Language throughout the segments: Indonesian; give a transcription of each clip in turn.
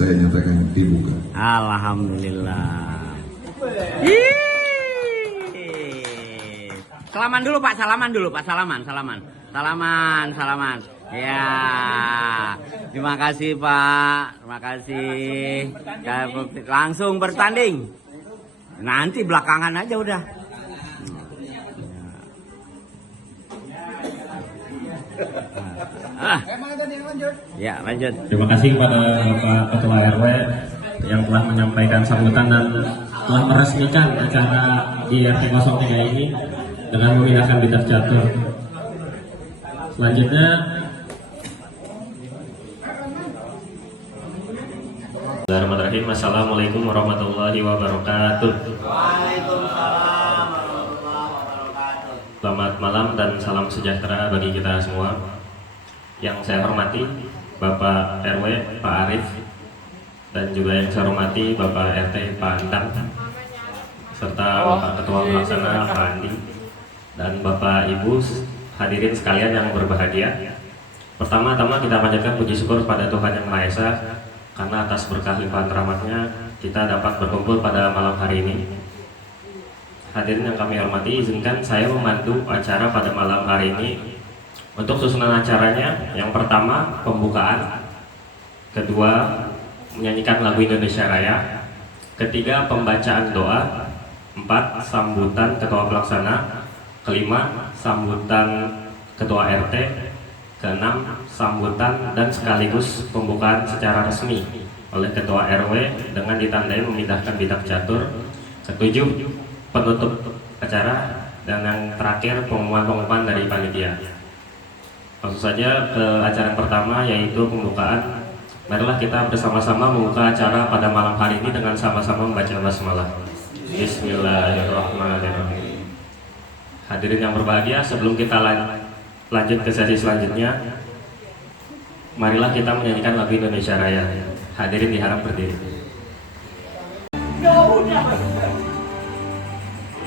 saya nyatakan dibuka. Alhamdulillah. Salaman dulu Pak, salaman dulu Pak, salaman. Ya, terima kasih Pak, terima kasih. Langsung bertanding. Nanti belakangan aja udah. Ya, lanjut. Terima kasih kepada Bapak Ketua RW yang telah menyampaikan sambutan dan telah meresmikan acara di RT 03 ini dengan memindahkan bidak catur. Selanjutnya, Bismillahirrahmanirrahim. Assalamualaikum warahmatullahi wabarakatuh. Waalaikumsalam warahmatullahi wabarakatuh. Selamat malam dan salam sejahtera bagi kita semua. Yang saya hormati Bapak RW Pak Arif, dan juga yang saya hormati Bapak RT Pak Antang, serta Bapak Ketua Pelaksana Pak Andi, dan Bapak Ibu hadirin sekalian yang berbahagia. Pertama-tama kita panjatkan puji syukur pada Tuhan Yang Maha Esa, karena atas berkah limpahan rahmatnya kita dapat berkumpul pada malam hari ini. Hadirin yang kami hormati, izinkan saya membantu acara pada malam hari ini. Untuk susunan acaranya, yang pertama pembukaan, kedua menyanyikan lagu Indonesia Raya, ketiga pembacaan doa, empat sambutan ketua pelaksana, kelima sambutan ketua RT, keenam sambutan dan sekaligus pembukaan secara resmi oleh ketua RW dengan ditandai memindahkan bidak catur, ketujuh penutup acara, dan yang terakhir pengumuman dari panitia. Langsung saja ke acara yang pertama, yaitu pembukaan. Marilah kita bersama-sama membuka acara pada malam hari ini dengan sama-sama membaca basmalah. Bismillahirrahmanirrahim. Hadirin yang berbahagia, sebelum kita lanjut ke sesi selanjutnya, marilah kita menyanyikan lagu Indonesia Raya. Hadirin diharap berdiri.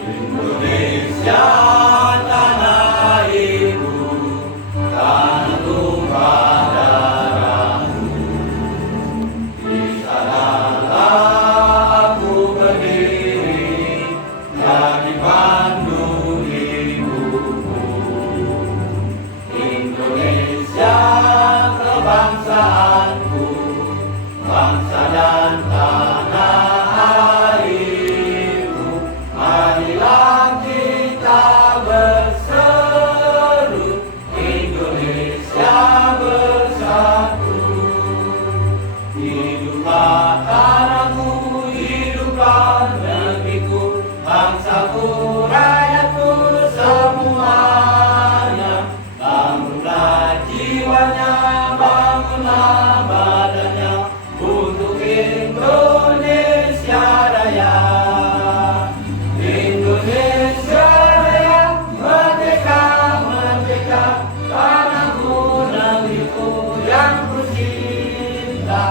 Indonesia tanah ibu, tanah tumpah darahmu. Di sanalah aku berdiri, jadi pandu hidupku. Indonesia kebangsaanku, bangsa dan tanah airku. Marilah kita berseru, Indonesia bersatu. Hiduplah tanahku, hiduplah negeriku, bangsaku, rakyatku semuanya. Bangunlah jiwanya, bangunlah badannya untuk Indonesia Raya. Indonesia Raya, merdeka, merdeka, tanahku, negeriku yang ku cinta.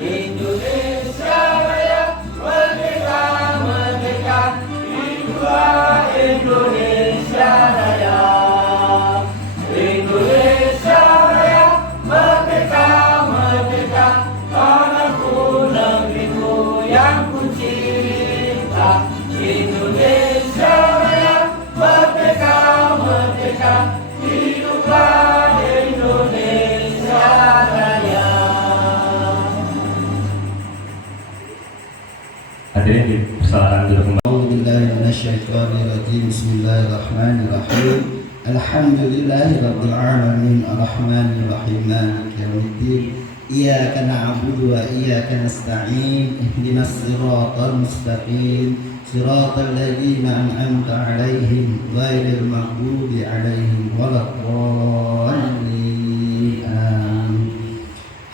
Indonesia Raya, merdeka, merdeka, hiduplah Indonesia Raya. Indonesia Raya, merdeka, merdeka, tanahku, negeriku yang ku cinta. Indonesia Raya, merdeka, merdeka, hiduplah Indonesia Raya. Hadirin dipersilakan duduk kembali. Bismillahirrahmanirrahim. Bismillahirrahmanirrahim. Alhamdulillahirabbil alamin, arrahmanirrahim, maliki yaumiddin. Iyyaka na'budu wa iyyaka nasta'in. Ihdinas siratal mustaqim. Siratal ladzina an'amta 'alaihim ghairil maghdubi 'alaihim waladdallin. Amin.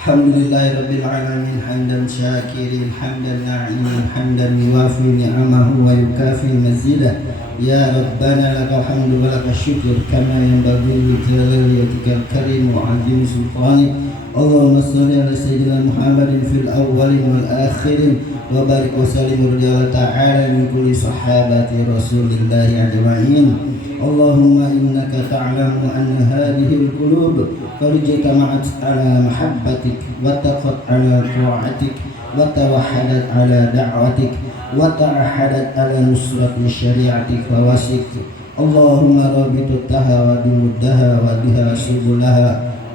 Alhamdulillahirabbil alamin, hamdan syakirin, hamdan na'imin, hamdan yuwafi ni'amahu wa yukafi mazidah. Ya Rabbana lakal hamdu wa lakal syukur kama yanbaghi li jalali wajhikal karim wa 'azimi sultanik. Allahumma shalli ala sayyidina Muhammadin fil awwalin wal akhirin wa barik wa sallim wa ta'ala min kulli sahabati Rasulillahi ajma'in. Allahumma innaka ta'lamu anna hadhihi al-qulub qad jama'at ala mahabbatik wa taqat ala ta'atik وتوحدت على دعوتك وتعهدت على نصرة شريعتك فواسك اللهم رابطتها ودودها ودها سبلها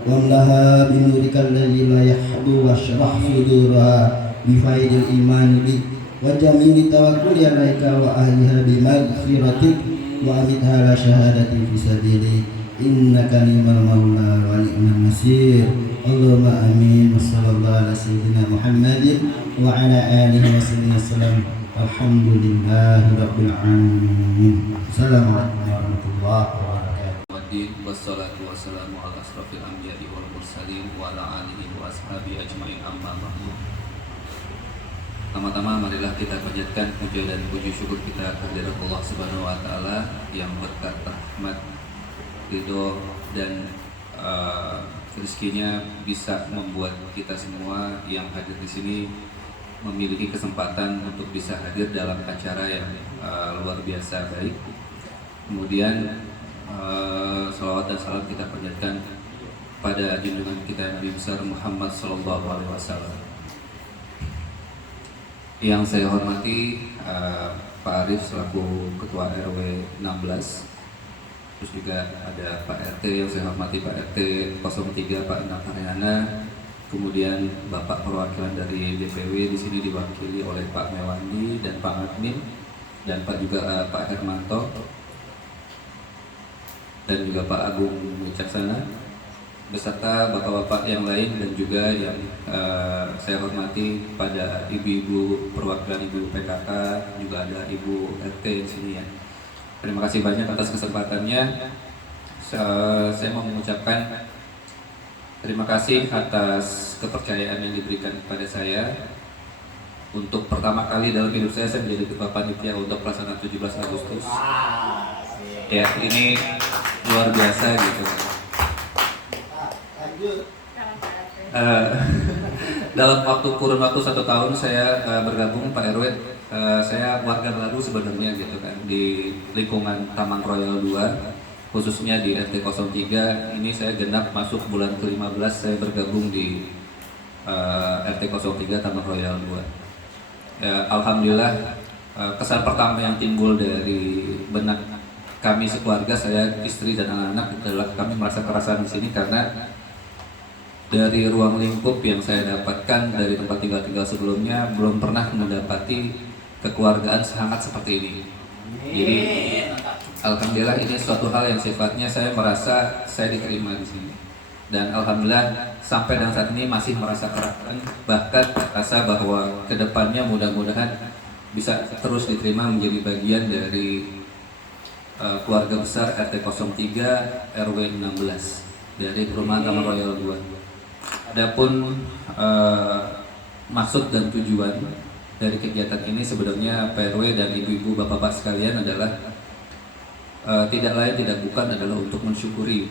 واملها بنورك الذي لا يحدو واشرح صدورها بفيض الإيمان بك وجميل التوكل عليك وأهلها بمغفرتك وأمتها على شهادة في سبيلك إنك نعم المولى ونعم النصير اللهم آمين وصلى الله على سيدنا محمد وعلى آله وصحبه وسلم الحمد لله رب العالمين السلام عليكم ورحمة الله وبركاته wassalatu wassalamu ala asrofil anbiya'i wal mursalin wa ala alihi wa ashabi ajma'in amma ba'du. Pertama-tama marilah kita panjatkan puja dan puji syukur kita kehadirat Allah Subhanahu wa taala yang berkat rahmat, ridho dan rezekinya bisa membuat kita semua yang hadir di sini memiliki kesempatan untuk bisa hadir dalam acara yang luar biasa baik. Kemudian salawat dan salam kita panjatkan pada junjungan kita Nabi besar Muhammad Sallallahu Alaihi Wasallam. Yang saya hormati Pak Arif selaku Ketua RW 16, terus juga ada Pak RT yang saya hormati Pak RT 03 Pak Endang Haryana, kemudian Bapak perwakilan dari DPW di sini diwakili oleh Pak Mewandi dan Pak Admin dan Pak juga Pak Hermanto dan juga Pak Agung Wicaksana beserta bapak-bapak yang lain dan juga yang saya hormati pada ibu-ibu perwakilan ibu PKK, juga ada ibu RT di sini ya. Terima kasih banyak atas kesempatannya. Saya mau mengucapkan terima kasih atas kepercayaan yang diberikan kepada saya untuk pertama kali dalam hidup saya menjadi ketua panitia untuk pelaksanaan 17 Agustus. Ya, ini luar biasa gitu. Dalam kurun waktu 1 tahun saya bergabung Pak RW, saya warga baru sebenarnya gitu kan di lingkungan Taman Royal 2, khususnya di RT 03. Ini saya genap masuk bulan ke-15 saya bergabung di RT 03 Taman Royal 2. Alhamdulillah kesan pertama yang timbul dari benak kami sekeluarga, saya, istri dan anak-anak adalah kami merasa kerasan di sini karena dari ruang lingkup yang saya dapatkan dari tempat tinggal sebelumnya belum pernah mendapati kekeluargaan sehangat seperti ini. Jadi alhamdulillah ini suatu hal yang sifatnya saya merasa saya diterima di sini. Dan alhamdulillah sampai dengan saat ini masih merasa kerasan, bahkan rasa bahwa kedepannya mudah-mudahan bisa terus diterima menjadi bagian dari keluarga besar RT 03 RW 16 dari perumahan Taman Royal 2. Adapun maksud dan tujuan dari kegiatan ini sebenarnya Pak RW dan ibu-ibu bapak-bapak sekalian adalah tidak lain tidak bukan adalah untuk mensyukuri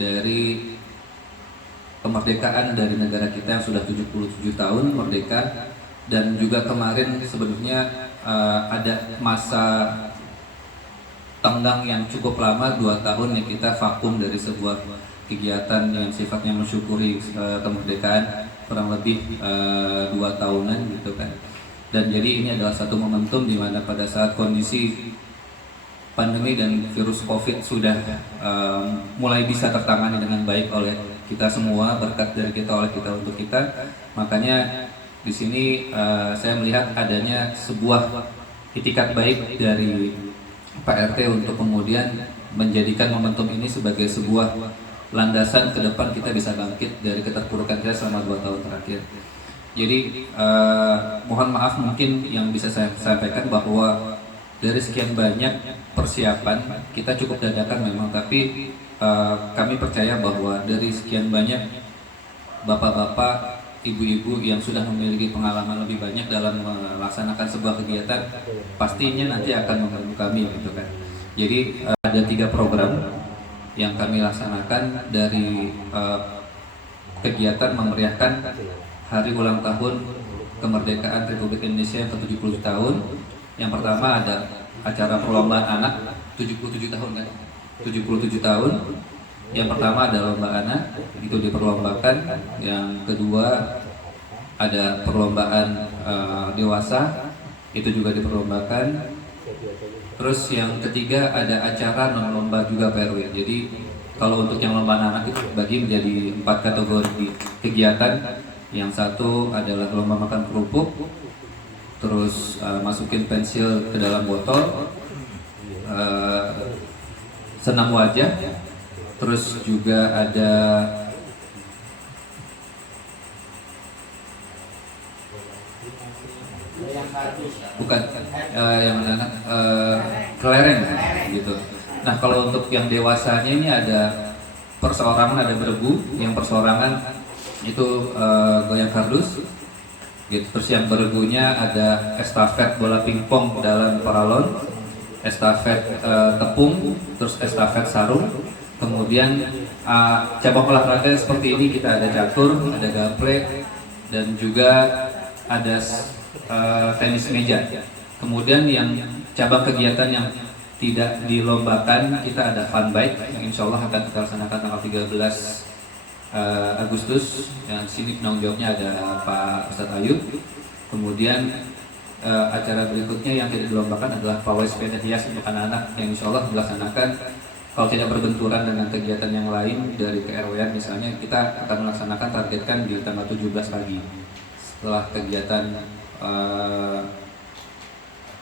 dari kemerdekaan dari negara kita yang sudah 77 tahun merdeka, dan juga kemarin sebenarnya ada masa tenggang yang cukup lama 2 tahun yang kita vakum dari sebuah kegiatan yang sifatnya mensyukuri kemerdekaan, kurang lebih 2 tahunan gitu kan. Dan jadi ini adalah satu momentum di mana pada saat kondisi pandemi dan virus COVID sudah mulai bisa tertangani dengan baik oleh kita semua, berkat dari kita oleh kita untuk kita. Makanya di sini saya melihat adanya sebuah itikat baik dari Pak RT untuk kemudian menjadikan momentum ini sebagai sebuah landasan ke depan kita bisa bangkit dari keterpurukan kita selama 2 tahun terakhir. Jadi mohon maaf mungkin yang bisa saya sampaikan bahwa dari sekian banyak persiapan kita cukup dadakan memang, tapi kami percaya bahwa dari sekian banyak bapak-bapak, ibu-ibu yang sudah memiliki pengalaman lebih banyak dalam melaksanakan sebuah kegiatan, pastinya nanti akan membantu kami gitu kan. Jadi ada 3 program yang kami laksanakan dari kegiatan memeriahkan hari ulang tahun kemerdekaan Republik Indonesia yang ke-70 tahun. Yang pertama ada acara perlombaan anak 77 tahun kan? 77 tahun. Yang pertama ada lomba anak, itu diperlombakan. Yang kedua ada perlombaan dewasa, itu juga diperlombakan. Terus yang ketiga ada acara non lomba juga Pak RW. Jadi kalau untuk yang lomba anak itu bagi menjadi 4 kategori kegiatan. Yang satu adalah lomba makan kerupuk, terus masukin pensil ke dalam botol, senam wajah, terus juga ada bukan yang anak kelereng gitu. Nah kalau untuk yang dewasanya ini ada perseorangan, ada beregu. Yang perseorangan itu goyang kardus gitu. Terus yang beregunya ada estafet bola pingpong dalam paralon, estafet tepung, terus estafet sarung. Kemudian cabang olahraga seperti ini kita ada catur, ada gaple, dan juga ada tenis meja. Kemudian yang cabang kegiatan yang tidak dilombakan, kita ada fun bike yang insya Allah akan kita laksanakan tanggal 13 Agustus. Yang sini penanggung jawabnya ada Pak Ustadz Ayub. Kemudian acara berikutnya yang tidak dilombakan adalah pawai sepeda hias untuk anak-anak yang insya Allah dilaksanakan. Kalau tidak berbenturan dengan kegiatan yang lain dari KRW misalnya, kita akan melaksanakan targetkan di tanggal 17 pagi. Setelah kegiatan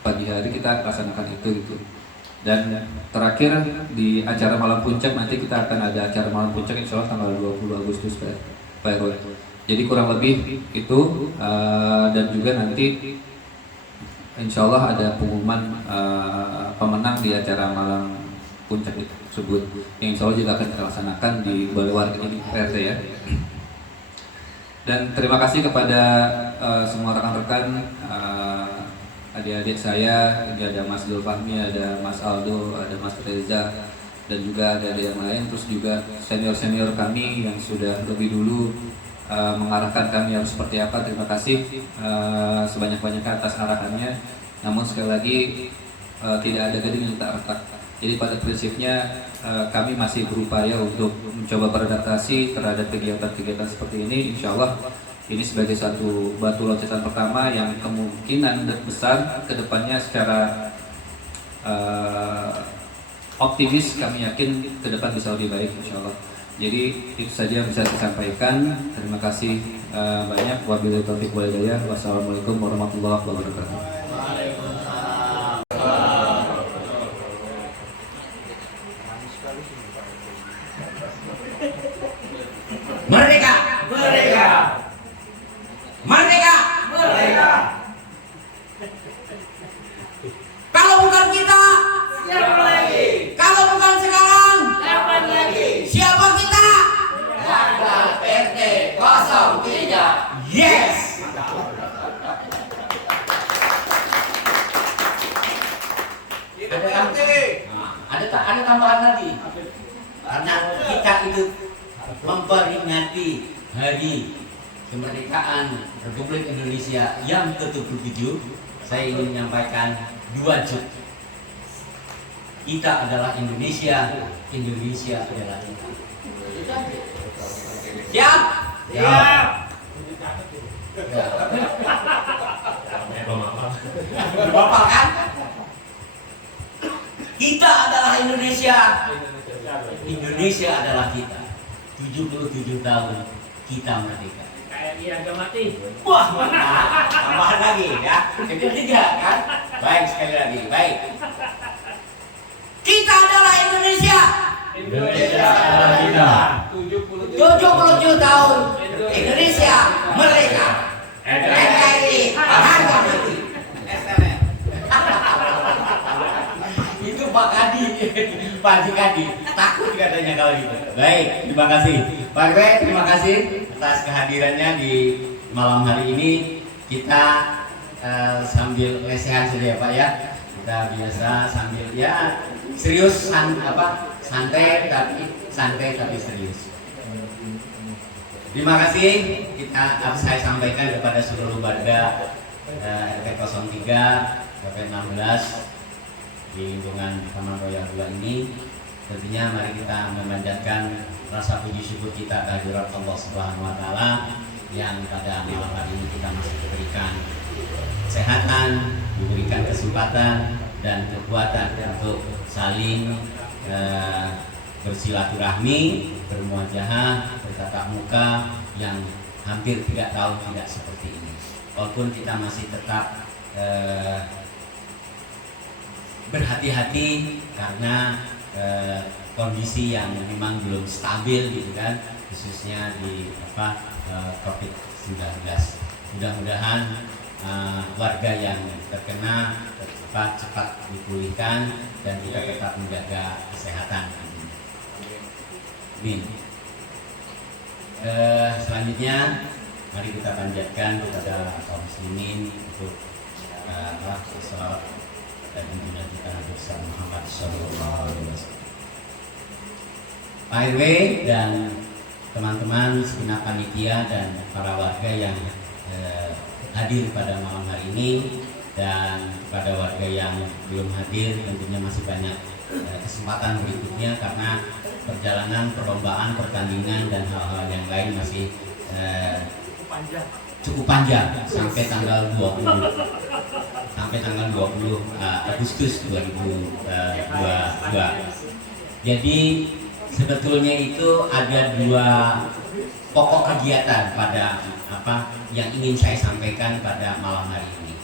pagi hari kita laksanakan itu gitu. Dan terakhir di acara malam puncak nanti kita akan ada acara malam puncak insya Allah tanggal 20 Agustus Pak RW. Jadi kurang lebih itu dan juga nanti insya Allah ada pengumuman pemenang di acara malam puncak tersebut yang insya Allah juga akan kita laksanakan di Balai Warga ini RT ya. Dan terima kasih kepada semua rekan-rekan, adik-adik saya, ada Mas Zulfahmi, ada Mas Aldo, ada Mas Reza, dan juga ada yang lain. Terus juga senior-senior kami yang sudah lebih dulu mengarahkan kami harus seperti apa. Terima kasih sebanyak-banyaknya atas arahannya. Namun sekali lagi tidak ada gading yang tak retak. Jadi pada prinsipnya kami masih berupaya untuk mencoba beradaptasi terhadap kegiatan-kegiatan seperti ini. Insya Allah ini sebagai satu batu loncatan pertama yang kemungkinan besar kedepannya secara optimis kami yakin ke depan bisa lebih baik insya Allah. Jadi itu saja yang bisa saya sampaikan. Terima kasih banyak. Wabillahi taufiq wal hidayah. Wassalamualaikum warahmatullahi wabarakatuh. Merdeka! Merdeka! Merdeka! Merdeka! Kalau bukan kita, siapa lagi? Kalau bukan sekarang, siapa lagi? Siapa kita? Warga RT 03. Yes! Ada tambahan lagi. Karena kita itu memperingati hari kemerdekaan Republik Indonesia yang ke-77, saya ingin menyampaikan 2 jut. Kita adalah Indonesia, Indonesia adalah kita. Siap? Siap. Bapak kan? Kita adalah Indonesia, Indonesia adalah kita. 77 tahun kita merdeka. Kayak dia agak mati. Wah, tambahan lagi ya. Ketiga kan? Baik, sekali lagi. Baik. Kita adalah Indonesia. Indonesia adalah kita. 77 tahun Indonesia merdeka. NKRI harga mati. Itu Pak Kadi, Pak Haji Kadi takut katanya kalau gitu. Baik, terima kasih Pak Rw, terima kasih atas kehadirannya di malam hari ini. Kita sambil lesehan saja ya Pak ya. Kita biasa sambil ya serius santai tapi serius. Terima kasih. Saya sampaikan kepada seluruh warga RT 03 RT 16 di lingkungan Taman Royal 2 ini. Tentunya mari kita memanjatkan rasa puji syukur kita kehadirat Allah Subhanahu wa taala yang pada malam hari ini kita masih diberikan kesehatan, diberikan kesempatan dan kekuatan untuk saling bersilaturahmi, bermuajahah, bertatap muka yang hampir 3 tahun tidak seperti ini. Walaupun kita masih tetap berhati-hati karena kondisi yang memang belum stabil gitu kan, khususnya di COVID-19. Mudah-mudahan warga yang terkena cepat dipulihkan dan kita tetap menjaga kesehatan. Amin. Selanjutnya mari kita panjatkan kepada kaum muslimin untuk salawat dan junjungan kita Nabi Muhammad SAW. Pak RW dan teman-teman segenap panitia dan para warga yang hadir pada malam hari ini, dan pada warga yang belum hadir tentunya masih banyak kesempatan berikutnya karena perjalanan perlombaan, pertandingan dan hal-hal yang lain masih cukup panjang sampai tanggal 20 Agustus 2022. Jadi sebetulnya itu ada 2 pokok kegiatan pada yang ingin saya sampaikan pada malam hari ini.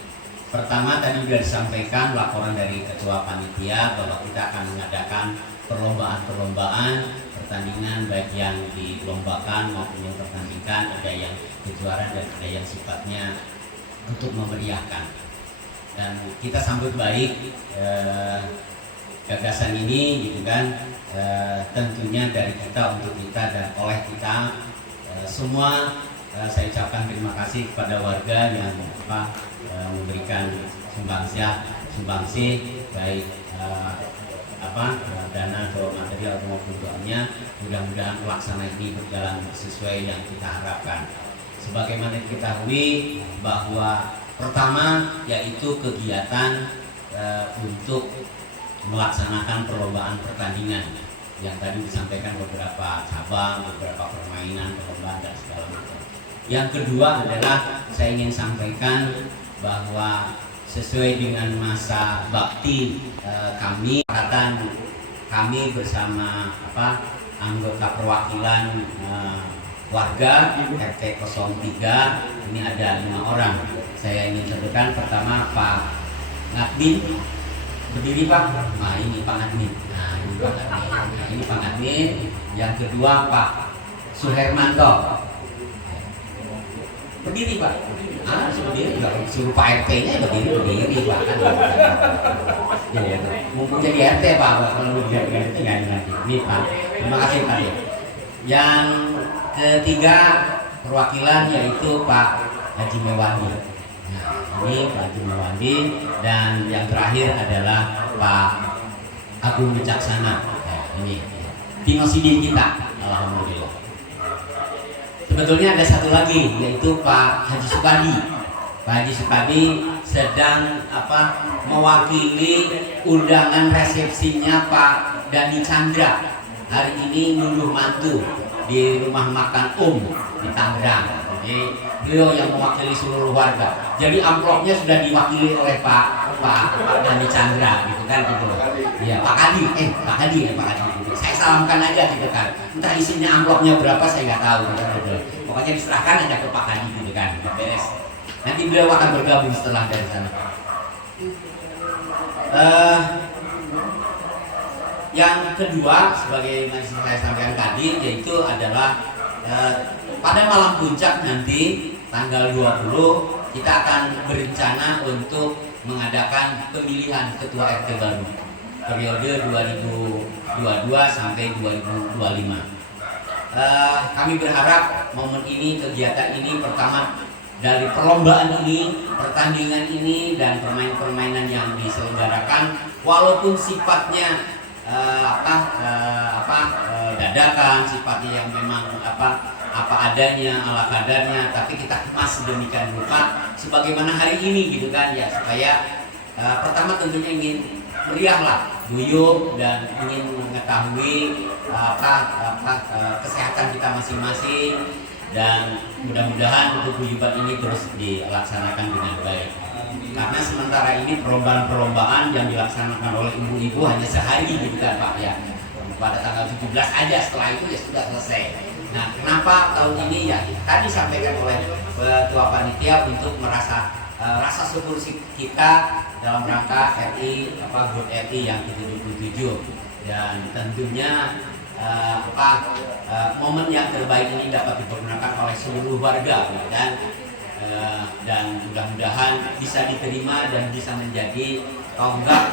Pertama, tadi sudah disampaikan laporan dari Ketua Panitia bahwa kita akan mengadakan perlombaan-perlombaan, pertandingan baik yang dilombakan maupun yang pertandingan, ada yang kejuaraan dan ada yang sifatnya untuk memeriahkan. Dan kita sambut baik gagasan ini gitu kan, tentunya dari kita untuk kita dan oleh kita semua. Saya ucapkan terima kasih kepada warga yang memberikan sumbangsi baik dana atau material maupun doanya. Mudah-mudahan pelaksanaan ini berjalan sesuai yang kita harapkan. Sebagaimana diketahui bahwa pertama yaitu kegiatan untuk melaksanakan perlombaan pertandingan yang tadi disampaikan beberapa cabang, beberapa permainan, perlombaan dan segala macam. Yang kedua adalah saya ingin sampaikan bahwa sesuai dengan masa bakti kami bersama anggota perwakilan warga RT 03 ini ada 5 orang. Saya ingin sebutkan pertama Pak Ngadmin, berdiri Pak. Nah ini Pak Ngadmin. Ini Pak Ngadmin. Yang kedua Pak Suhermanto. Berdiri Pak. Berdiri, nggak suruh Pak RT-nya berdiri Pak kan. Mumpung jadi RT Pak, kalau jadi RT nggak nanti. Ini Pak. Terima kasih Pak. Yang ketiga perwakilan yaitu Pak Haji Mewandi. Nah, ini Pak Haji Mewandi, dan yang terakhir adalah Pak Agung Wicaksana. Nah, ini dinosidin kita. Alhamdulillah. Sebetulnya ada satu lagi yaitu Pak Haji Sukadi. Pak Haji Sukadi sedang mewakili undangan resepsinya Pak Dani Chandra hari ini ngunduh mantu di rumah makan di Tangerang. Jadi beliau yang mewakili seluruh warga. Jadi amplopnya sudah diwakili oleh Pak Dani Chandra gitu kan gitu. Iya Pak Kadi, Pak Kadi. Saya salamkan aja gitu kan. Entah isinya amplopnya berapa saya nggak tahu gitu. Pokoknya diserahkan aja ke Pak Kadi gitu kan. Beres. Nanti beliau akan bergabung setelah dari sana. Yang kedua sebagai yang saya sampaikan tadi yaitu adalah pada malam puncak nanti tanggal 20 kita akan berencana untuk mengadakan pemilihan ketua RT baru periode 2022 sampai 2025. Kami berharap momen ini, kegiatan ini pertama dari perlombaan ini, pertandingan ini dan permainan-permainan yang diselenggarakan walaupun sifatnya dadakan, sifatnya yang memang apa adanya, ala kadarnya, tapi kita kemas sedemikian rupa sebagaimana hari ini gitu kan ya, supaya pertama tentunya ingin meriah lah, guyup dan ingin mengetahui kesehatan kita masing-masing dan mudah-mudahan untuk guyuban ini terus dilaksanakan dengan baik. Karena sementara ini perlombaan yang dilaksanakan oleh ibu-ibu hanya sehari gitu kan Pak ya, pada tanggal 17 aja, setelah itu ya sudah selesai. Nah, kenapa tahun ini ya tadi disampaikan oleh Ketua Panitia untuk rasa syukur kita dalam rangka HUT RI yang ke-77, dan tentunya momen yang terbaik ini dapat dipergunakan oleh seluruh warga dan mudah-mudahan bisa diterima dan bisa menjadi tonggak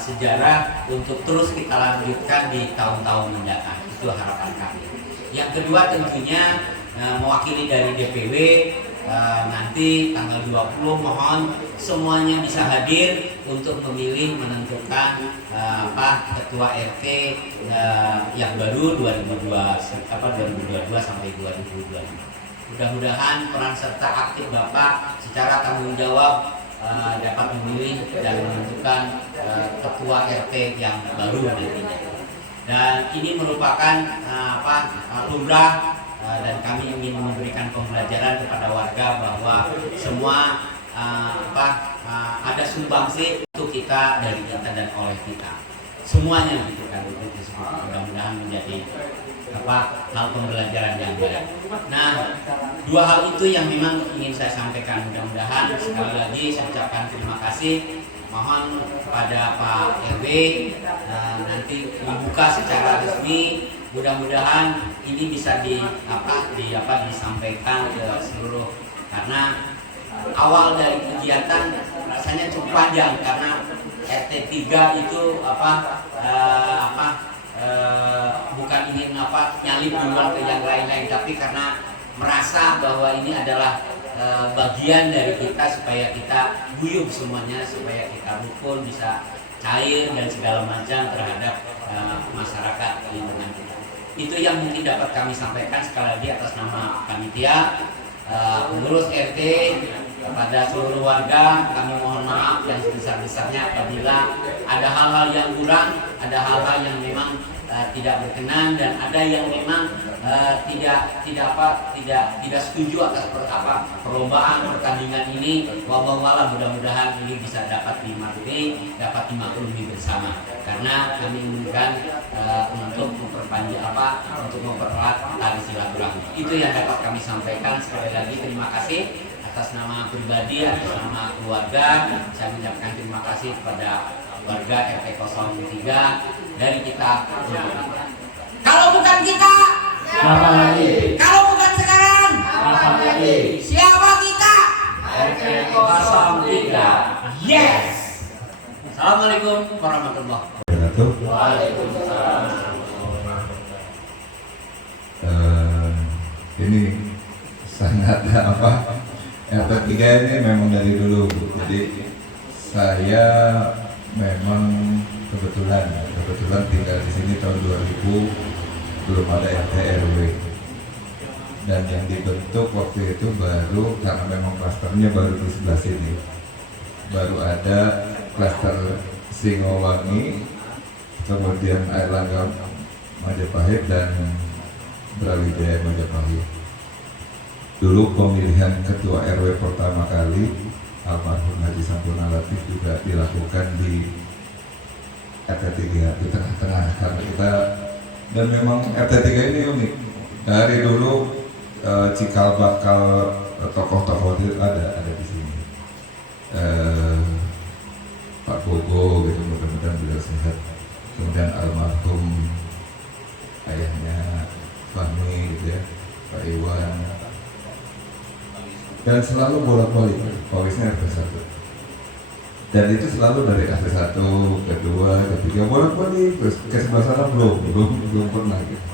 sejarah untuk terus kita lanjutkan di tahun-tahun mendatang. Itu harapan kami. Yang kedua tentunya mewakili dari DPW, nanti tanggal 20 mohon semuanya bisa hadir untuk memilih menentukan ketua RT yang baru 2022 sampai 2025. Mudah-mudahan peran serta aktif Bapak secara tanggung jawab dapat memilih dan menentukan ketua RT yang baru nantinya. Dan ini merupakan lumrah, dan kami ingin memberikan pembelajaran kepada warga bahwa semua ada sumbangsi untuk kita, dari kita dan oleh kita. Semuanya gitu kan, mudah-mudahan menjadi hal pembelajaran yang baik. Nah, dua hal itu yang memang ingin saya sampaikan. Mudah-mudahan sekali lagi saya ucapkan terima kasih. Mohon kepada Pak RW nanti membuka secara resmi. Mudah-mudahan ini bisa disampaikan ke seluruh, karena awal dari kegiatan rasanya cukup panjang karena RT 3 itu bukan ingin nyalip duluan ke yang lain-lain, tapi karena merasa bahwa ini adalah bagian dari kita supaya kita guyup semuanya, supaya kita rukun, bisa cair dan segala macam terhadap masyarakat lingkungan kita. Itu yang mungkin dapat kami sampaikan. Sekali lagi atas nama panitia, pengurus RT, kepada seluruh warga kami mohon maaf yang sebesar-besarnya apabila ada hal-hal yang kurang, ada hal-hal yang memang tidak berkenan, dan ada yang memang tidak setuju atas perlombaan pertandingan ini. Wallahualam, mudah-mudahan ini bisa dapat dimaklumi, dapat dimaklumi bersama, karena kami inginkan untuk mempererat tali silaturahmi. Itu yang dapat kami sampaikan. Sekali lagi terima kasih atas nama pribadi, atas nama keluarga. Saya mengucapkan terima kasih kepada warga RT 03 dari kita. Kalau bukan kita, Siapa lagi? kalau bukan sekarang, Siapa lagi? siapa kita? RT 03. Yes. Assalamualaikum warahmatullahi wabarakatuh. Ini sangat RT 3 ini memang dari dulu, jadi saya memang kebetulan tinggal di sini tahun 2000, belum ada RT RW, dan yang dibentuk waktu itu baru, karena memang klasternya baru di sebelah sini, baru ada klaster Singowangi, kemudian Airlangga Majapahit dan Brawijaya Majapahit. Dulu pemilihan ketua RW pertama kali almarhum Haji Sampurna Latif juga dilakukan di RT 3 di tengah-tengah, karena kita, dan memang RT 3 ini unik. Dari dulu cikal bakal tokoh-tokoh itu ada di sini. Pak Bogo gitu, mudah-mudahan beliau sehat. Kemudian almarhum ayahnya Fahmi gitu ya, Pak Iwan. Dan selalu bolak-balik, polisnya RT 1. Dan itu selalu dari RT 1, kedua, ketiga, bolak-balik, terus ke sebelah sana belum pernah gitu.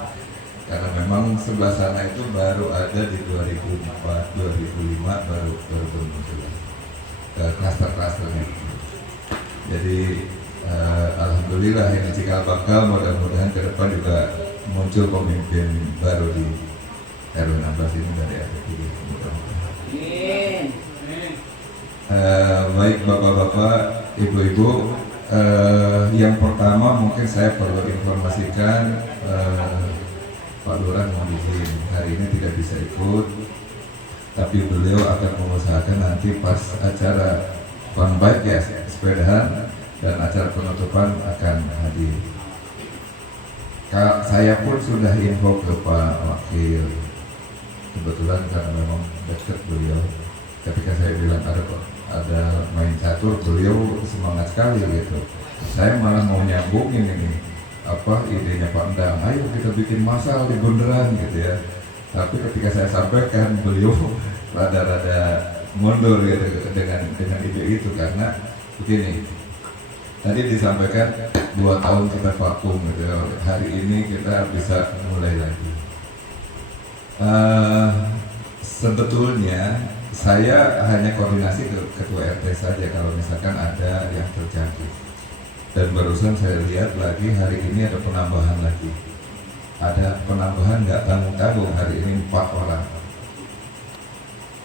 Karena memang sebelah sana itu baru ada di 2004, 2005 baru bermuncul ke klaster-klasternya. Jadi alhamdulillah ini cikal bakal, mudah-mudahan ke depan juga muncul pemimpin baru di RW 16 ini dari RT 3. Baik bapak-bapak, ibu-ibu, yang pertama mungkin saya perlu informasikan Pak Lurah mohon izin hari ini tidak bisa ikut, tapi beliau akan mengusahakan nanti pas acara fun bike ya sepedahan dan acara penutupan akan hadir. Saya pun sudah info ke Pak Wakil, kebetulan karena memang dekat beliau. Ketika saya bilang ada main catur, beliau semangat sekali gitu. Saya malah mau nyambungin ini idenya Pak Endang, ayo kita bikin masal di bundaran gitu ya. Tapi ketika saya sampaikan, beliau rada-rada mundur gitu dengan ide itu, karena begini, tadi disampaikan 2 tahun kita vakum gitu. Hari ini kita bisa mulai lagi. Sebetulnya saya hanya koordinasi ke ketua RT saja kalau misalkan ada yang terjangkit. Dan barusan saya lihat lagi hari ini ada penambahan lagi. Ada penambahan nggak tanggung-tanggung hari ini 4 orang.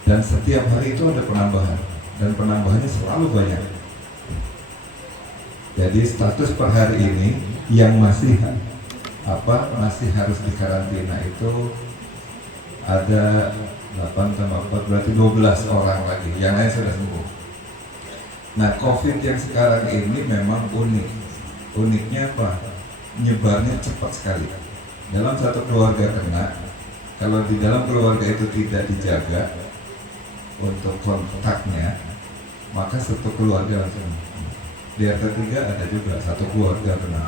Dan setiap hari itu ada penambahan, dan penambahannya selalu banyak. Jadi status per hari ini yang masih harus dikarantina itu ada 8 tambah 4 berarti 12 orang lagi. Yang lain sudah sembuh. Nah, COVID yang sekarang ini memang unik. Uniknya apa? Nyebarnya cepat sekali. Dalam satu keluarga kena, kalau di dalam keluarga itu tidak dijaga untuk kontaknya, maka satu keluarga langsung. Di RT 3 ada juga satu keluarga kena.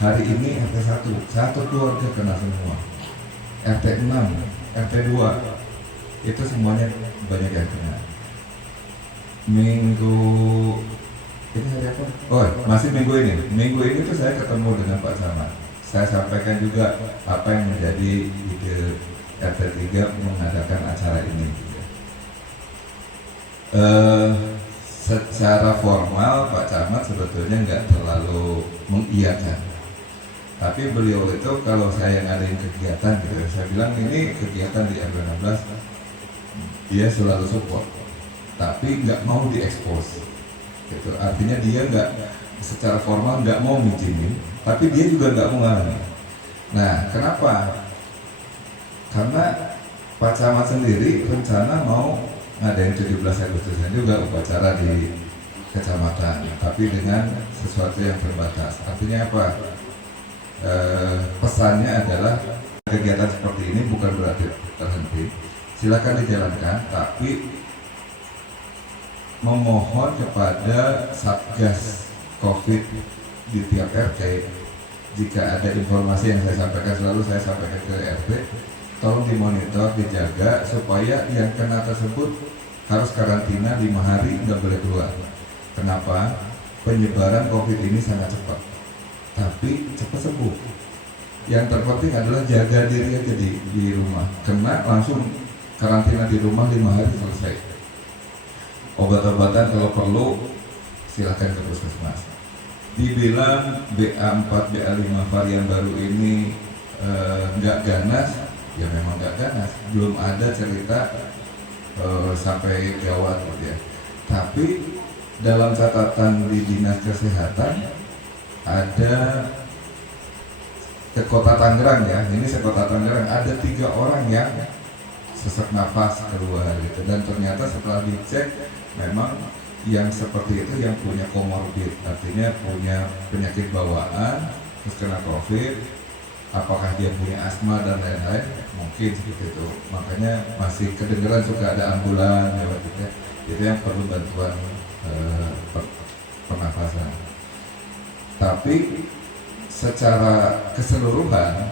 Hari ini RT 1, satu keluarga kena semua. RT 6, RT 2, itu semuanya banyak yang kena. Minggu ini hari apa? Oh, masih minggu ini. Minggu ini tuh saya ketemu dengan Pak Camat. Saya sampaikan juga apa yang menjadi ide RT 3 mengadakan acara ini. Secara formal Pak Camat sebetulnya nggak terlalu mengiyakan. Tapi beliau itu kalau saya ngadain kegiatan gitu, saya bilang ini kegiatan di RW 16, dia selalu support. Tapi nggak mau diekspos, gitu. Artinya dia nggak secara formal nggak mau ngizinin, tapi dia juga nggak mau ngalamin. Nah, kenapa? Karena Pak Camat sendiri rencana mau ngadain 17 Agustusan juga upacara di kecamatan, tapi dengan sesuatu yang terbatas. Artinya apa? Pesannya adalah kegiatan seperti ini bukan berarti terhenti. Silakan dijalankan, tapi memohon kepada Satgas COVID di tiap RT, jika ada informasi yang saya sampaikan, selalu saya sampaikan ke RT, tolong dimonitor, dijaga supaya yang kena tersebut harus karantina 5 hari, nggak boleh keluar. Kenapa? Penyebaran COVID ini sangat cepat, tapi cepat sembuh. Yang terpenting adalah jaga diri aja di rumah. Kena langsung karantina di rumah 5 hari, selesai. Obat-obatan kalau perlu silakan ke puskesmas. Dibilang BA4, BA5 varian baru ini nggak ganas, ya memang nggak ganas. Belum ada cerita sampai gawat gitu ya. Tapi dalam catatan di Dinas Kesehatan ada ke Kota Tangerang ya, ini sekota Tangerang ada 3 orang yang sesak nafas keluar gitu, dan ternyata setelah dicek memang yang seperti itu yang punya komorbid, artinya punya penyakit bawaan terus kena COVID, apakah dia punya asma dan lain-lain, mungkin seperti itu. Makanya masih kedengeran suka ada ambulan lewat itu yang perlu bantuan pernafasan. Tapi secara keseluruhan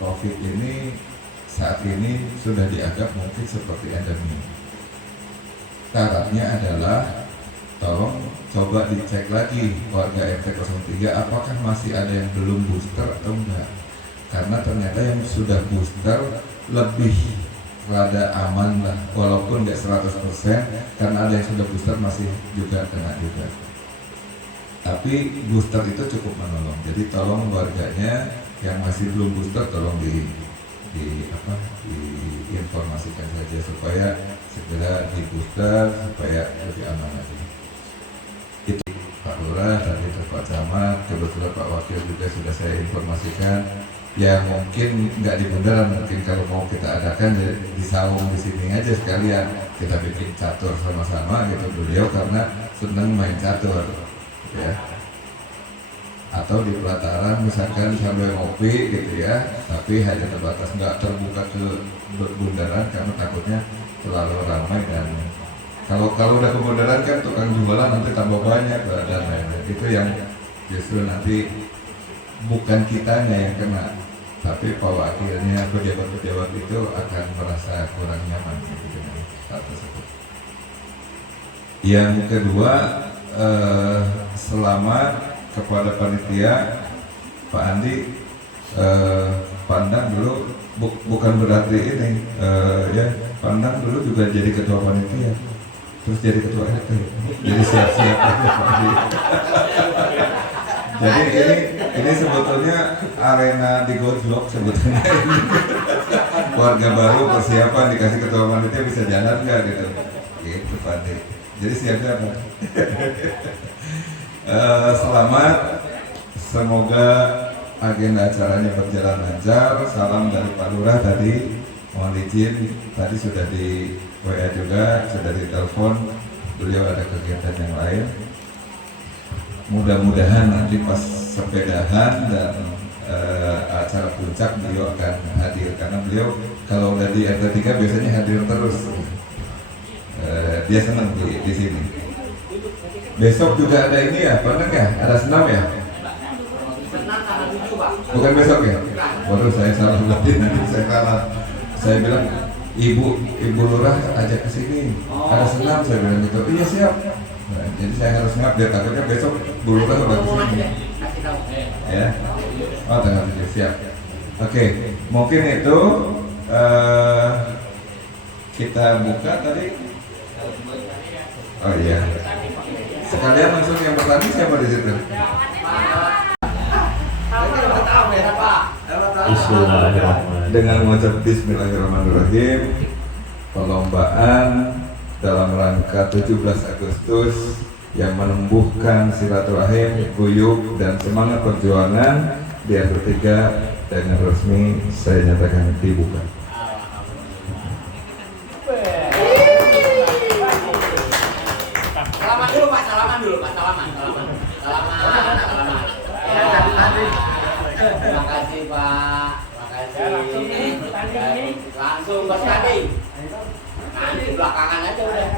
COVID ini saat ini sudah dianggap mungkin seperti endemi. Syaratnya adalah tolong coba dicek lagi warga RT 03 apakah masih ada yang belum booster atau enggak. Karena ternyata yang sudah booster lebih rada aman lah, walaupun nggak 100%, karena ada yang sudah booster masih juga kena juga. Tapi booster itu cukup menolong. Jadi tolong warganya yang masih belum booster tolong diinformasikan saja supaya segera di booster supaya lebih aman lagi. Itu Pak Lurah, tadi Pak Camat, kebetulan Pak Wakil juga sudah saya informasikan ya mungkin nggak di bundaran, mungkin kalau mau kita adakan ya di Sawung di sini aja sekalian kita bikin catur sama-sama gitu, beliau karena seneng main catur ya, atau di pelataran misalkan sambil ngopi gitu ya, tapi hanya terbatas, nggak terbuka ke bundaran karena takutnya terlalu ramai. Dan kalau udah ke bundaran kan tukang jualan nanti tambah banyak dan lain-lain, itu yang justru nanti bukan kitanya yang kena, tapi pada akhirnya pejabat-pejabat itu akan merasa kurang nyaman gitu dengan hal tersebut. Yang kedua, selamat kepada panitia Pak Andi. Pandang dulu bukan berarti ini ya, Pandang dulu juga jadi ketua panitia, terus jadi ketua RT, jadi siap-siap aja Pak Andi. Jadi ini sebetulnya arena di Godlock sebetulnya. Keluarga baru persiapan dikasih ketua panitia bisa jalan nggak gitu, gitu Pak Andi. Jadi siap-siap. Selamat, semoga agenda acaranya berjalan lancar. Salam dari Pak Lurah tadi, mohon izin tadi sudah di WA juga, sudah ditelepon, beliau ada kegiatan yang lain. Mudah-mudahan nanti pas sepedahan dan acara puncak beliau akan hadir, karena beliau kalau udah di RT 3 biasanya hadir terus. Dia senang di sini. Besok juga ada ini ya, pernah ya? Ada senam ya? Bukan besok ya? Waduh, saya salah berarti, nanti saya kalah. Saya bilang, Ibu Lurah ajak ke sini. Ada senam, saya bilang gitu. Iya siap. Nah, jadi saya harus ngap, biar takutnya besok Bu Lurah udah ke sini. Ya. Oh, tanggal 7, siap. Oke, mungkin itu kita buka tadi. Oh iya. Sekalian langsung yang bertanding siapa di situ? Bismillahirrahmanirrahim. Dengan mengucap Bismillahirrahmanirrahim, perlombaan dalam rangka 17 Agustus yang menumbuhkan silaturahim, guyub dan semangat perjuangan di RT 3 dengan resmi saya nyatakan dibuka. Salaman dulu Pak, salaman. Terima kasih Pak, langsung bertanding. Nanti belakangan aja udah.